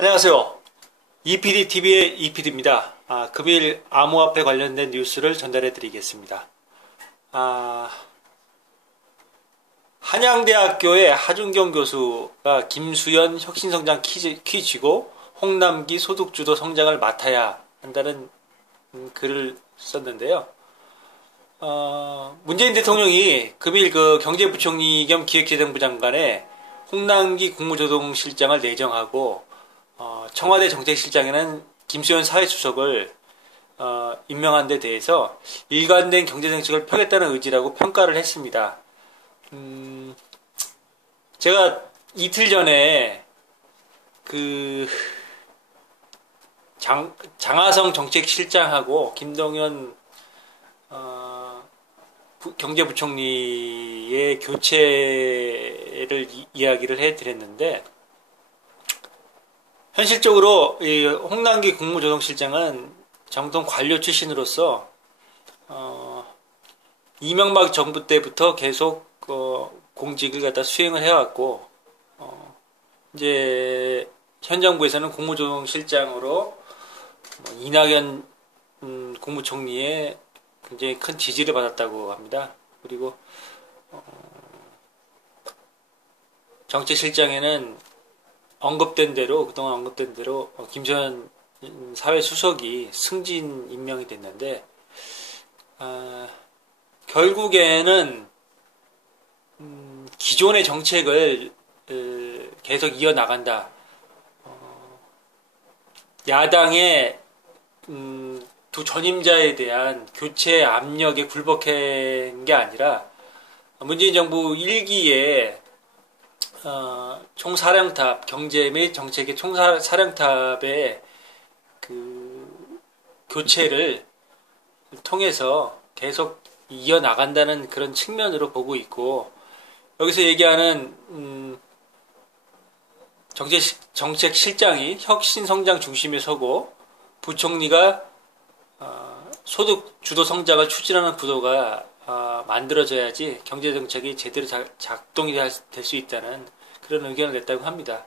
안녕하세요. EPDTV의 EPD입니다. 금일 암호화폐 관련된 뉴스를 전달해 드리겠습니다. 한양대학교의 하준경 교수가 김수현 혁신성장 퀴즈고 홍남기 소득주도 성장을 맡아야 한다는 글을 썼는데요. 문재인 대통령이 금일 경제부총리 겸 기획재정부 장관에 홍남기 국무조정실장을 내정하고 청와대 정책실장에는 김수현 사회수석을 임명한 데 대해서 일관된 경제정책을 펴겠다는 의지라고 평가를 했습니다. 제가 이틀 전에 장하성 정책실장하고 김동연 경제부총리의 교체를 이야기를 해드렸는데, 현실적으로 이 홍남기 국무조정실장은 정통 관료 출신으로서 이명박 정부 때부터 계속 공직을 갖다 수행을 해왔고, 이제 현 정부에서는 국무조정실장으로 이낙연 국무총리의 굉장히 큰 지지를 받았다고 합니다. 그리고 정책실장에는 그동안 언급된 대로 김수현 사회수석이 승진 임명이 됐는데, 결국에는 기존의 정책을 계속 이어나간다. 야당의 두 전임자에 대한 교체 압력에 굴복한 게 아니라 문재인 정부 1기에 총사령탑, 경제 및 정책의 총사령탑의 교체를 통해서 계속 이어나간다는 그런 측면으로 보고 있고, 여기서 얘기하는 정책실장이 혁신성장 중심에 서고 부총리가 소득 주도 성장을 추진하는 구도가 만들어져야지 경제정책이 제대로 작동이 될 수 있다는 그런 의견을 냈다고 합니다.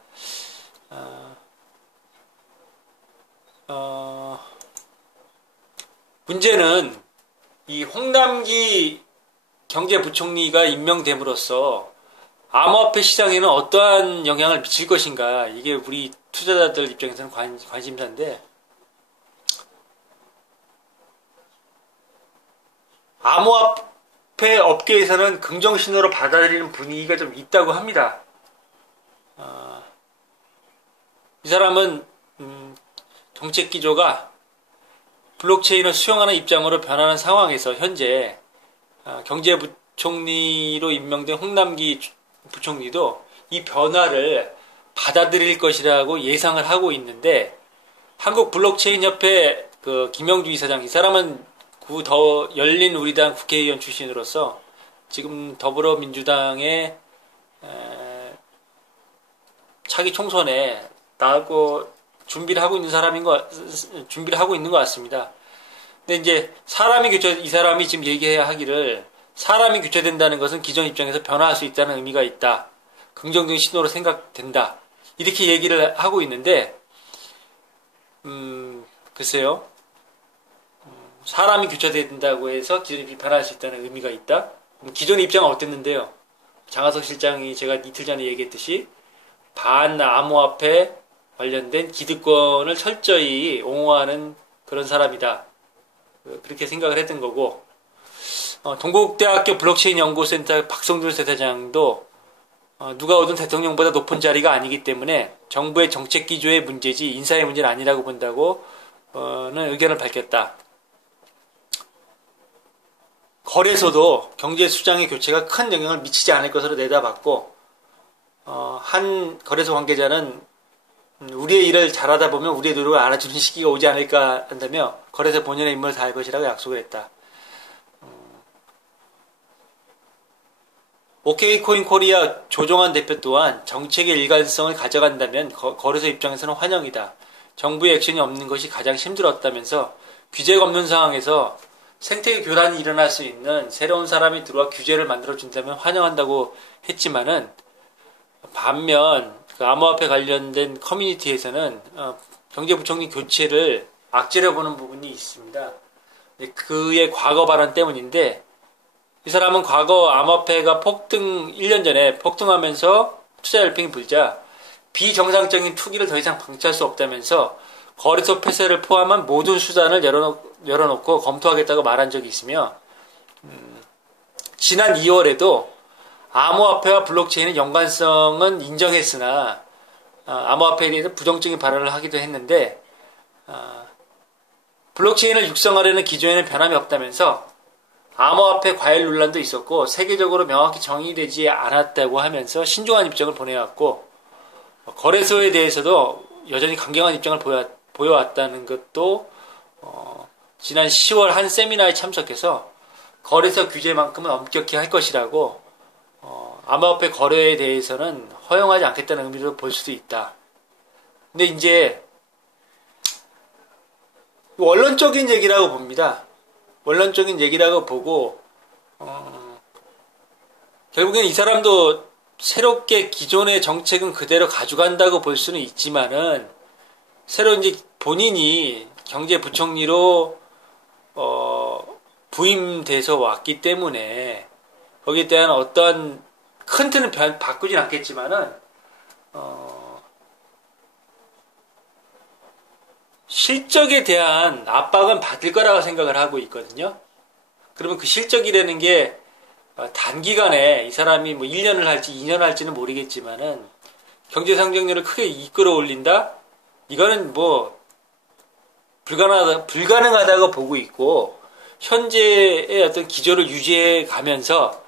문제는 이 홍남기 경제부총리가 임명됨으로써 암호화폐 시장에는 어떠한 영향을 미칠 것인가, 이게 우리 투자자들 입장에서는 관심사인데, 암호화폐 업계에서는 긍정신호로 받아들이는 분위기가 좀 있다고 합니다. 이 사람은 정책기조가 블록체인을 수용하는 입장으로 변하는 상황에서 현재 경제부총리로 임명된 홍남기 부총리도 이 변화를 받아들일 것이라고 예상을 하고 있는데, 한국 블록체인 협회 김영주 이사장, 이 사람은 더 열린 우리당 국회의원 출신으로서 지금 더불어민주당의 차기 총선에 나가고 준비를 하고 있는 것 같습니다. 근데 이제 이 사람이 지금 얘기해야 하기를, 사람이 교체된다는 것은 기존 입장에서 변화할 수 있다는 의미가 있다, 긍정적인 신호로 생각된다, 이렇게 얘기를 하고 있는데, 글쎄요. 사람이 교체된다고 해서 기존이 변화할 수 있다는 의미가 있다? 기존의 입장은 어땠는데요? 장하석 실장이 제가 이틀 전에 얘기했듯이 반암호화폐 관련된 기득권을 철저히 옹호하는 그런 사람이다, 그렇게 생각을 했던 거고, 동국대학교 블록체인 연구센터 박성준 센터장도 누가 오든 대통령보다 높은 자리가 아니기 때문에 정부의 정책 기조의 문제지 인사의 문제는 아니라고 본다고는 의견을 밝혔다. 거래소도 경제 수장의 교체가 큰 영향을 미치지 않을 것으로 내다봤고, 한 거래소 관계자는 우리의 일을 잘하다 보면 우리의 노력을 알아주는 시기가 오지 않을까 한다며 거래소 본연의 임무를 다할 것이라고 약속을 했다. OK코인 코리아 조종환 대표 또한 정책의 일관성을 가져간다면 거래소 입장에서는 환영이다. 정부의 액션이 없는 것이 가장 힘들었다면서 규제가 없는 상황에서 생태계 교란이 일어날 수 있는 새로운 사람이 들어와 규제를 만들어준다면 환영한다고 했지만은, 반면 그 암호화폐 관련된 커뮤니티에서는 경제부총리 교체를 악재로 보는 부분이 있습니다. 그의 과거 발언 때문인데, 이 사람은 과거 암호화폐가 1년 전에 폭등하면서 투자 열풍이 불자 비정상적인 투기를 더 이상 방치할 수 없다면서 거래소 폐쇄를 포함한 모든 수단을 열어놓고 검토하겠다고 말한 적이 있으며, 지난 2월에도 암호화폐와 블록체인의 연관성은 인정했으나 암호화폐에 대해서 부정적인 발언을 하기도 했는데, 블록체인을 육성하려는 기조에는 변함이 없다면서 암호화폐 과열 논란도 있었고 세계적으로 명확히 정의되지 않았다고 하면서 신중한 입장을 보내왔고, 거래소에 대해서도 여전히 강경한 입장을 보여왔다는 것도 지난 10월 한 세미나에 참석해서 거래소 규제만큼은 엄격히 할 것이라고, 암호화폐 거래에 대해서는 허용하지 않겠다는 의미로 볼 수도 있다. 근데 이제 원론적인 얘기라고 봅니다. 원론적인 얘기라고 보고, 결국엔 이 사람도 새롭게 기존의 정책은 그대로 가져간다고 볼 수는 있지만은, 새로 이제 본인이 경제부총리로, 부임돼서 왔기 때문에, 거기에 대한 어떠한 큰 틀은 바꾸진 않겠지만은, 실적에 대한 압박은 받을 거라고 생각을 하고 있거든요. 그러면 그 실적이라는 게 단기간에 이 사람이 뭐 1년을 할지 2년을 할지는 모르겠지만은 경제 성장률을 크게 이끌어 올린다? 이거는 뭐 불가능하다고 보고 있고, 현재의 어떤 기조를 유지해 가면서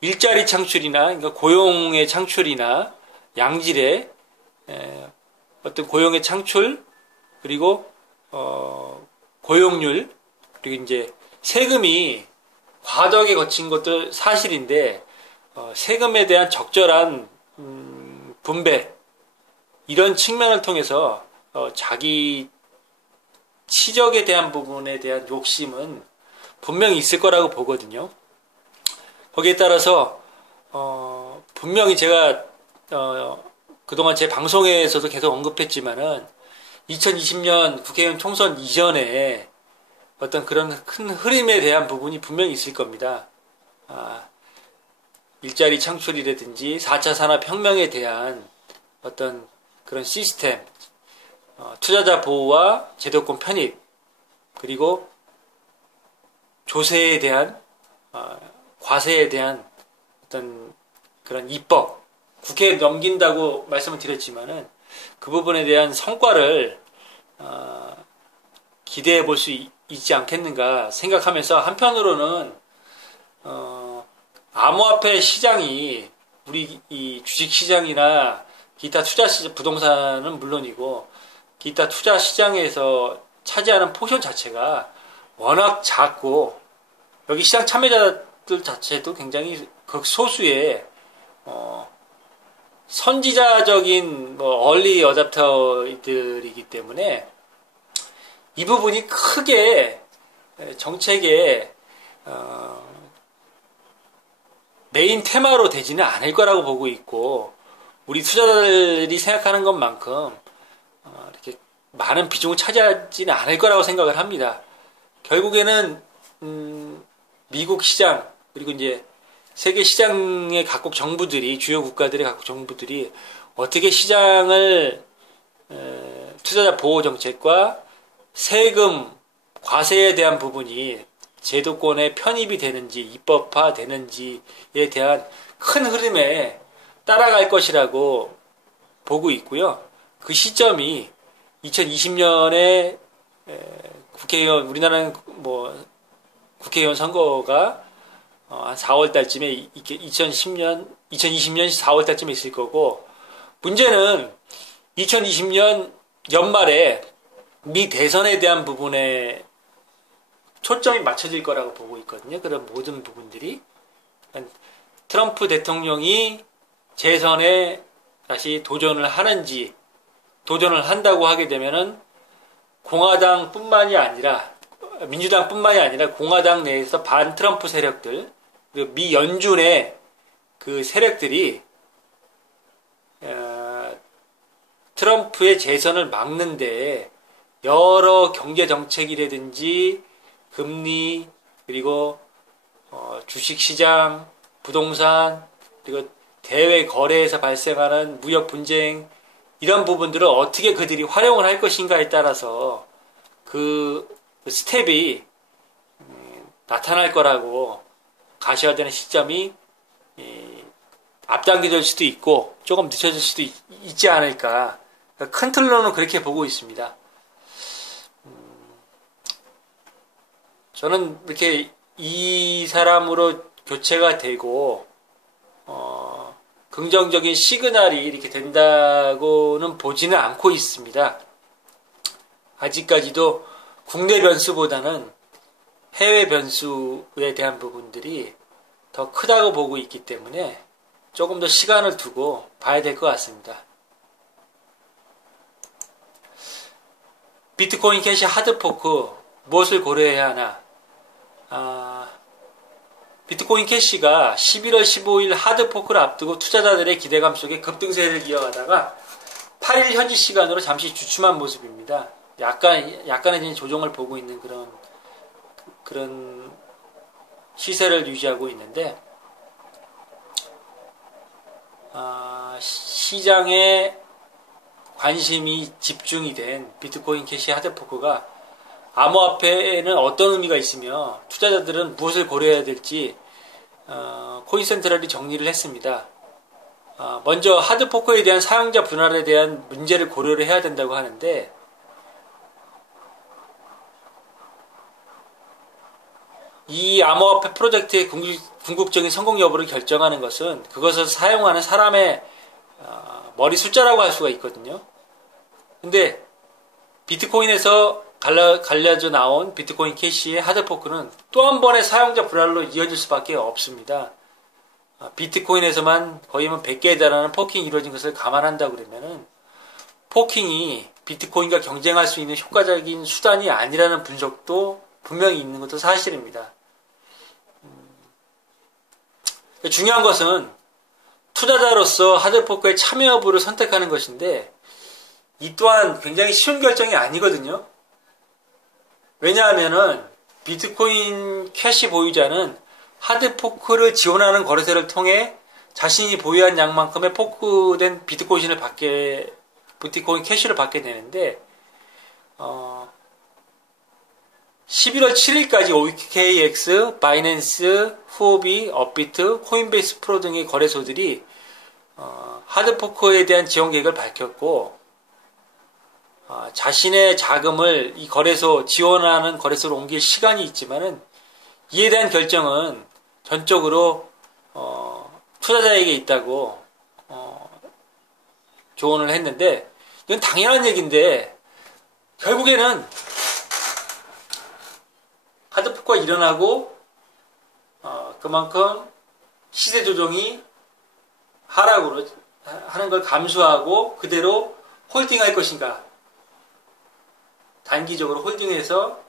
일자리 창출이나, 그러니까 고용의 창출이나 양질의 어떤 고용의 창출, 그리고 고용률, 그리고 이제 세금이 과도하게 거친 것도 사실인데, 세금에 대한 적절한 분배, 이런 측면을 통해서 자기 치적에 대한 부분에 대한 욕심은 분명히 있을 거라고 보거든요. 거기에 따라서 분명히 제가 그동안 제 방송에서도 계속 언급했지만은 2020년 국회의원 총선 이전에 어떤 그런 큰 흐름에 대한 부분이 분명히 있을 겁니다. 일자리 창출이라든지 4차 산업혁명에 대한 어떤 그런 시스템, 투자자 보호와 제도권 편입, 그리고 조세에 대한, 과세에 대한 어떤 그런 입법, 국회에 넘긴다고 말씀을 드렸지만은 그 부분에 대한 성과를 기대해 볼 수 있지 않겠는가 생각하면서, 한편으로는 암호화폐 시장이 우리 이 주식 시장이나 기타 투자 시장, 부동산은 물론이고 기타 투자 시장에서 차지하는 포션 자체가 워낙 작고, 여기 시장 참여자들 자체도 굉장히 극소수의 선지자적인 얼리 어댑터들이기 때문에 이 부분이 크게 정책의 메인 테마로 되지는 않을 거라고 보고 있고, 우리 투자자들이 생각하는 것만큼 이렇게 많은 비중을 차지하지는 않을 거라고 생각을 합니다. 결국에는 미국 시장, 그리고 이제 세계 시장의 각국 정부들이, 주요 국가들의 각국 정부들이 어떻게 시장을 투자자 보호 정책과 세금, 과세에 대한 부분이 제도권에 편입이 되는지 입법화 되는지에 대한 큰 흐름에 따라갈 것이라고 보고 있고요. 그 시점이 2020년에 국회의원, 우리나라는 국회의원 선거가 한 4월 달쯤에 2020년 4월 달쯤에 있을 거고, 문제는 2020년 연말에 미 대선에 대한 부분에 초점이 맞춰질 거라고 보고 있거든요. 그런 모든 부분들이. 트럼프 대통령이 재선에 다시 도전을 하는지, 도전을 한다고 하게 되면은 공화당뿐만이 아니라, 민주당뿐만이 아니라 공화당 내에서 반 트럼프 세력들, 미 연준의 그 세력들이 트럼프의 재선을 막는데 여러 경제 정책이라든지 금리 그리고 주식시장, 부동산 그리고 대외 거래에서 발생하는 무역 분쟁 이런 부분들을 어떻게 그들이 활용을 할 것인가에 따라서 그 스텝이 나타날 거라고 가셔야되는 시점이 앞당겨질 수도 있고 조금 늦춰질 수도 있지 않을까. 큰 틀로는 그렇게 보고 있습니다. 저는 이렇게 이 사람으로 교체가 되고 긍정적인 시그널이 이렇게 된다고는 보지는 않고 있습니다. 아직까지도 국내 변수보다는 해외 변수에 대한 부분들이 더 크다고 보고 있기 때문에 조금 더 시간을 두고 봐야 될 것 같습니다. 비트코인 캐시 하드포크 무엇을 고려해야 하나? 비트코인 캐시가 11월 15일 하드포크를 앞두고 투자자들의 기대감 속에 급등세를 이어가다가 8일 현지 시간으로 잠시 주춤한 모습입니다. 약간의 조정을 보고 있는 그런 시세를 유지하고 있는데, 시장에 관심이 집중이 된 비트코인 캐시 하드포크가 암호화폐에는 어떤 의미가 있으며 투자자들은 무엇을 고려해야 될지 코인센트럴이 정리를 했습니다. 먼저 하드포크에 대한 사용자 분할에 대한 문제를 고려를 해야 된다고 하는데, 이 암호화폐 프로젝트의 궁극적인 성공 여부를 결정하는 것은 그것을 사용하는 사람의 머리 숫자라고 할 수가 있거든요. 근데 비트코인에서 갈려져 나온 비트코인 캐시의 하드포크는 또 한 번의 사용자 분할로 이어질 수밖에 없습니다. 비트코인에서만 거의 100개에 달하는 포킹이 이루어진 것을 감안한다고 그러면은 포킹이 비트코인과 경쟁할 수 있는 효과적인 수단이 아니라는 분석도 분명히 있는 것도 사실입니다. 중요한 것은 투자자로서 하드포크의 참여 여부를 선택하는 것인데, 이 또한 굉장히 쉬운 결정이 아니거든요. 왜냐하면은 비트코인 캐시 보유자는 하드포크를 지원하는 거래소를 통해 자신이 보유한 양만큼의 포크된 비트코인 캐시를 받게 되는데, 11월 7일까지 OKX, 바이낸스, 후오비, 업비트, 코인베이스 프로 등의 거래소들이 하드포크에 대한 지원 계획을 밝혔고, 자신의 자금을 이 지원하는 거래소로 옮길 시간이 있지만은 이에 대한 결정은 전적으로 투자자에게 있다고 조언을 했는데, 이건 당연한 얘기인데 결국에는 하드포크가 일어나고 그만큼 시세 조정이 하락으로 하는 걸 감수하고 그대로 홀딩할 것인가, 단기적으로 홀딩해서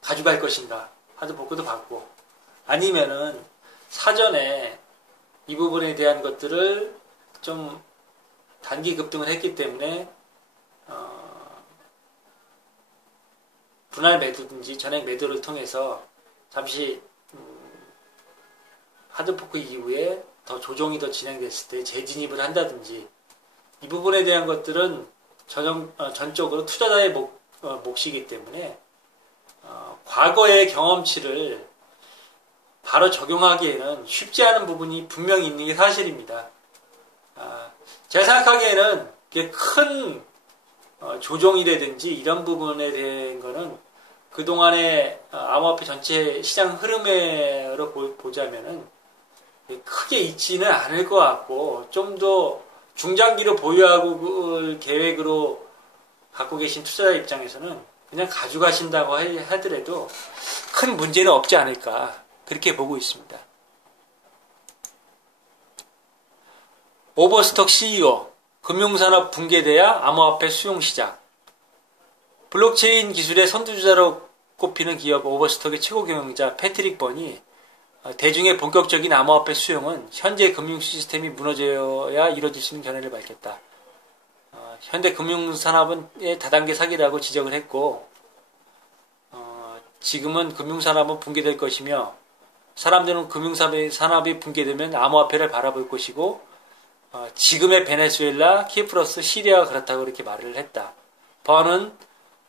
가져갈 것인가, 하드포크도 받고, 아니면은 사전에 이 부분에 대한 것들을 좀 단기 급등을 했기 때문에 분할 매도든지 전액 매도를 통해서 잠시 하드포크 이후에 조정이 더 진행됐을 때 재진입을 한다든지, 이 부분에 대한 것들은 전적으로 투자자의 몫이기 때문에 과거의 경험치를 바로 적용하기에는 쉽지 않은 부분이 분명히 있는 게 사실입니다. 제가 생각하기에는 큰 조정이라든지 이런 부분에 대한 거는 그동안의 암호화폐 전체 시장 흐름으로 보자면은 크게 있지는 않을 것 같고, 좀 더 중장기로 보유하고 계획으로 갖고 계신 투자자 입장에서는 그냥 가져가신다고 하더라도 큰 문제는 없지 않을까, 그렇게 보고 있습니다. 오버스톡 CEO, 금융산업 붕괴돼야 암호화폐 수용 시작. 블록체인 기술의 선두주자로 꼽히는 기업 오버스톡의 최고 경영자 패트릭 번이 대중의 본격적인 암호화폐 수용은 현재 금융 시스템이 무너져야 이루어질 수 있는 견해를 밝혔다. 현대금융산업은 다단계 사기라고 지적을 했고, 지금은 금융산업은 붕괴될 것이며, 사람들은 금융산업이 붕괴되면 암호화폐를 바라볼 것이고, 지금의 베네수엘라, 키프로스, 시리아가 그렇다고 이렇게 말을 했다. 버는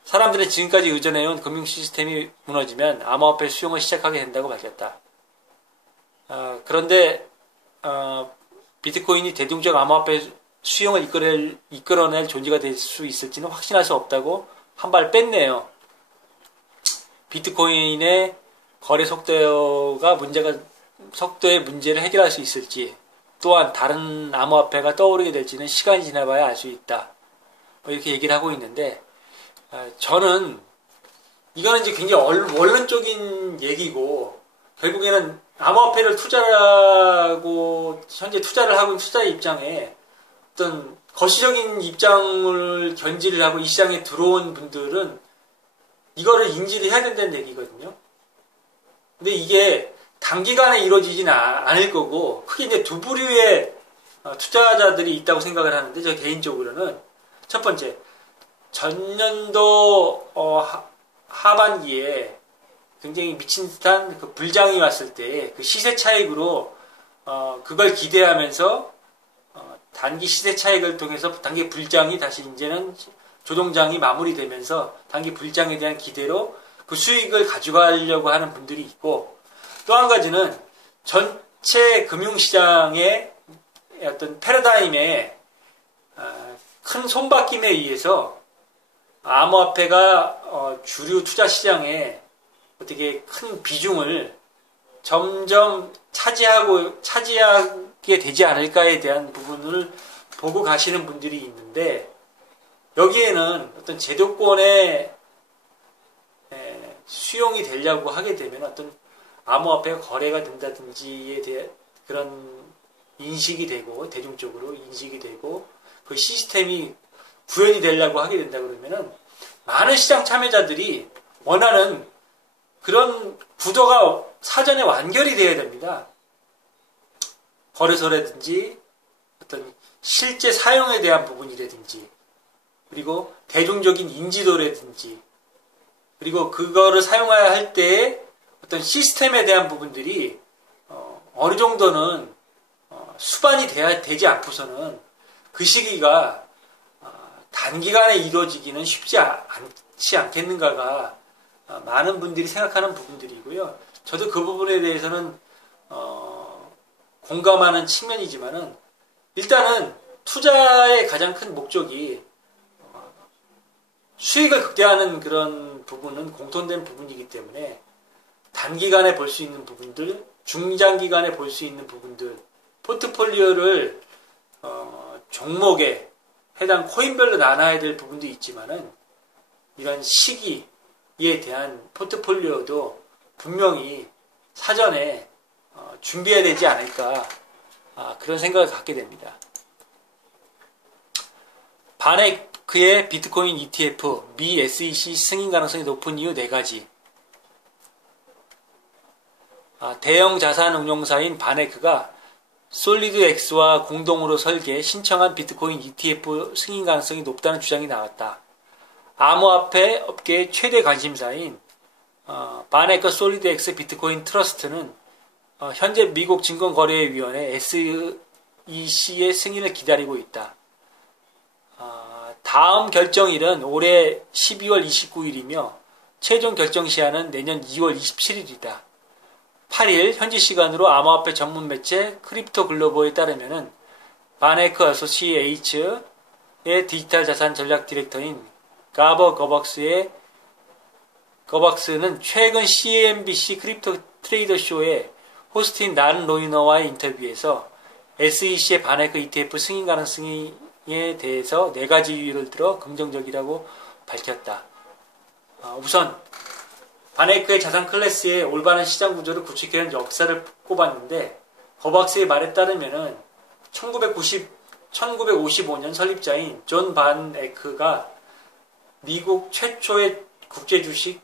사람들이 지금까지 의존해온 금융 시스템이 무너지면 암호화폐 수용을 시작하게 된다고 밝혔다. 그런데 비트코인이 대중적 암호화폐 수용을 이끌어낼 존재가 될 수 있을지는 확신할 수 없다고 한 발 뺐네요. 비트코인의 거래 속도의 문제를 해결할 수 있을지, 또한 다른 암호화폐가 떠오르게 될지는 시간이 지나봐야 알 수 있다. 이렇게 얘기를 하고 있는데, 저는 이거는 이제 굉장히 원론적인 얘기고, 결국에는 암호화폐를 현재 투자를 하고 있는 투자의 입장에 어떤 거시적인 입장을 견지를 하고 이 시장에 들어온 분들은 이거를 인지를 해야 된다는 얘기거든요. 근데 이게 단기간에 이루어지지는 않을 거고, 크게 이제 두 부류의 투자자들이 있다고 생각을 하는데, 저 개인적으로는 첫 번째, 전년도 하반기에 굉장히 미친 듯한 그 불장이 왔을 때 그 시세 차익으로 그걸 기대하면서 단기 시세 차익을 통해서 단기 불장이 다시 이제는 조동장이 마무리되면서 단기 불장에 대한 기대로 그 수익을 가져가려고 하는 분들이 있고, 또 한 가지는 전체 금융시장의 어떤 패러다임에 큰 손바뀜에 의해서 암호화폐가 주류 투자 시장에 어떻게 큰 비중을 점점 차지하게 되지 않을까에 대한 부분을 보고 가시는 분들이 있는데, 여기에는 어떤 제도권의 수용이 되려고 하게 되면 어떤 암호화폐가 거래가 된다든지에 대한 그런 인식이 되고, 대중적으로 인식이 되고, 그 시스템이 구현이 되려고 하게 된다 그러면은 많은 시장 참여자들이 원하는 그런 구도가 사전에 완결이 되어야 됩니다. 거래소라든지 어떤 실제 사용에 대한 부분이라든지, 그리고 대중적인 인지도라든지, 그리고 그거를 사용해야 할 때의 어떤 시스템에 대한 부분들이 어느 정도는 수반이 되지 않고서는 그 시기가 단기간에 이루어지기는 쉽지 않지 않겠는가가 많은 분들이 생각하는 부분들이고요. 저도 그 부분에 대해서는 공감하는 측면이지만은, 일단은 투자의 가장 큰 목적이 수익을 극대화하는 그런 부분은 공통된 부분이기 때문에 단기간에 볼 수 있는 부분들, 중장기간에 볼 수 있는 부분들, 포트폴리오를 종목에 해당 코인별로 나눠야 될 부분도 있지만은, 이런 시기에 대한 포트폴리오도 분명히 사전에 준비해야 되지 않을까, 그런 생각을 갖게 됩니다. 바네크의 비트코인 ETF 미 SEC 승인 가능성이 높은 이유 4가지. 대형 자산 운용사인 바네크가 솔리드X와 공동으로 설계 신청한 비트코인 ETF 승인 가능성이 높다는 주장이 나왔다. 암호화폐 업계의 최대 관심사인 바네크 솔리드X 비트코인 트러스트는 현재 미국 증권거래위원회 SEC의 승인을 기다리고 있다. 다음 결정일은 올해 12월 29일이며 최종 결정 시한은 내년 2월 27일이다. 8일 현지 시간으로 암호화폐 전문 매체 크립토 글로벌에 따르면은 바네크 어소시에이츠의 디지털 자산 전략 디렉터인 가버 거벅스는 최근 CNBC 크립토 트레이더 쇼에 호스트인 난 로이너와의 인터뷰에서 SEC의 바네크 ETF 승인 가능성에 대해서 4가지 이유를 들어 긍정적이라고 밝혔다. 우선 바네크의 자산 클래스의 올바른 시장 구조를 구축해낸 역사를 꼽았는데, 거박스의 말에 따르면은 1955년 설립자인 존 바네크가 미국 최초의 국제 주식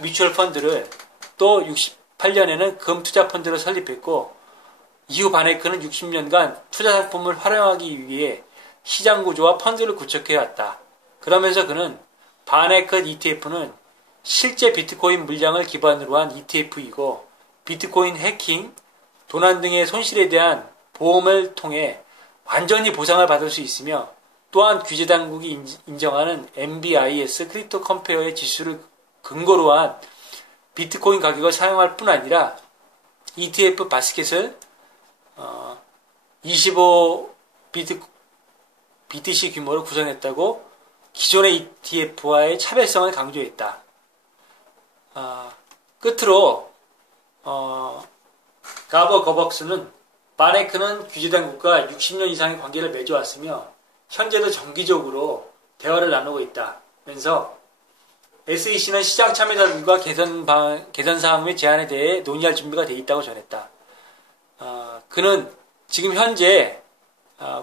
뮤추얼 펀드를, 또 68년에는 금 투자 펀드를 설립했고, 이후 바네크는 60년간 투자 상품을 활용하기 위해 시장 구조와 펀드를 구축해 왔다. 그러면서 그는 바네크 ETF는 실제 비트코인 물량을 기반으로 한 ETF이고 비트코인 해킹, 도난 등의 손실에 대한 보험을 통해 완전히 보상을 받을 수 있으며 또한 규제당국이 인정하는 MBIS 크립토 컴페어의 지수를 근거로 한 비트코인 가격을 사용할 뿐 아니라 ETF 바스켓을 25 BTC 규모로 구성했다고 기존의 ETF와의 차별성을 강조했다. 끝으로 가버 거벅스는 바네크는 규제당국과 60년 이상의 관계를 맺어왔으며 현재도 정기적으로 대화를 나누고 있다면서 SEC는 시장 참여자들과 개선 사항 및 제안에 대해 논의할 준비가 되어 있다고 전했다. 그는 지금 현재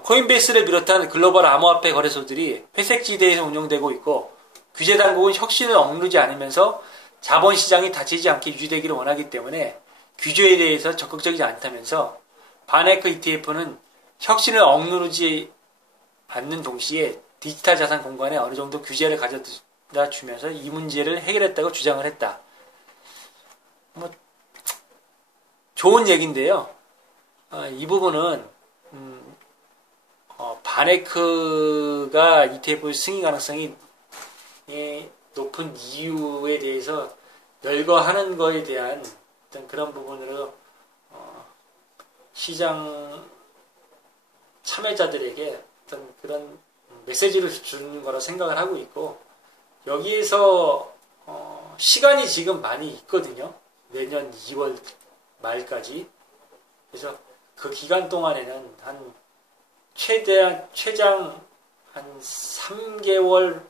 코인베이스를 비롯한 글로벌 암호화폐 거래소들이 회색지대에서 운영되고 있고 규제당국은 혁신을 억누르지 않으면서 자본시장이 닫히지 않게 유지되기를 원하기 때문에 규제에 대해서 적극적이지 않다면서 바네크 ETF는 혁신을 억누르지 않는 동시에 디지털 자산 공간에 어느 정도 규제를 가져다 주면서 이 문제를 해결했다고 주장을 했다. 좋은 얘기인데요. 이 부분은 바네크가 ETF 승인 가능성이 높은 이유에 대해서 열거하는 거에 대한 어떤 그런 부분으로 시장 참여자들에게 어떤 그런 메시지를 주는 거라 생각을 하고 있고 여기에서 시간이 지금 많이 있거든요. 내년 2월 말까지. 그래서 그 기간 동안에는 한 최장 한 3개월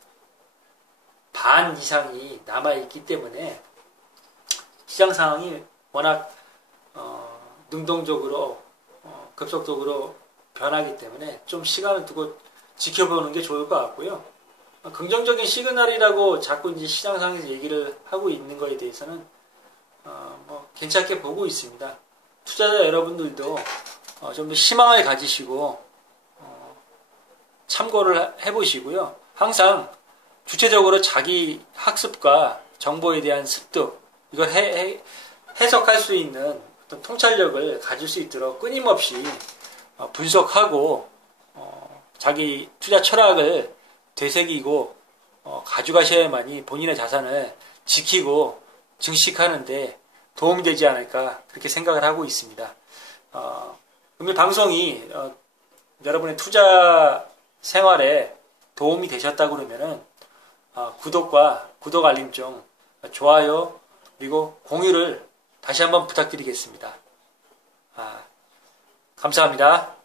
반 이상이 남아있기 때문에 시장 상황이 워낙 능동적으로 급속도로 변하기 때문에 좀 시간을 두고 지켜보는 게 좋을 것 같고요. 긍정적인 시그널이라고 자꾸 이제 시장 상황에서 얘기를 하고 있는 거에 대해서는 괜찮게 보고 있습니다. 투자자 여러분들도 좀 더 희망을 가지시고 참고를 해보시고요. 항상 주체적으로 자기 학습과 정보에 대한 습득 이걸 해석할 수 있는 어떤 통찰력을 가질 수 있도록 끊임없이 분석하고 자기 투자 철학을 되새기고 가져가셔야만이 본인의 자산을 지키고 증식하는데 도움이 되지 않을까 그렇게 생각을 하고 있습니다. 오늘 방송이 여러분의 투자 생활에 도움이 되셨다고 그러면은 구독 알림종, 좋아요 그리고 공유를 다시 한번 부탁드리겠습니다. 감사합니다.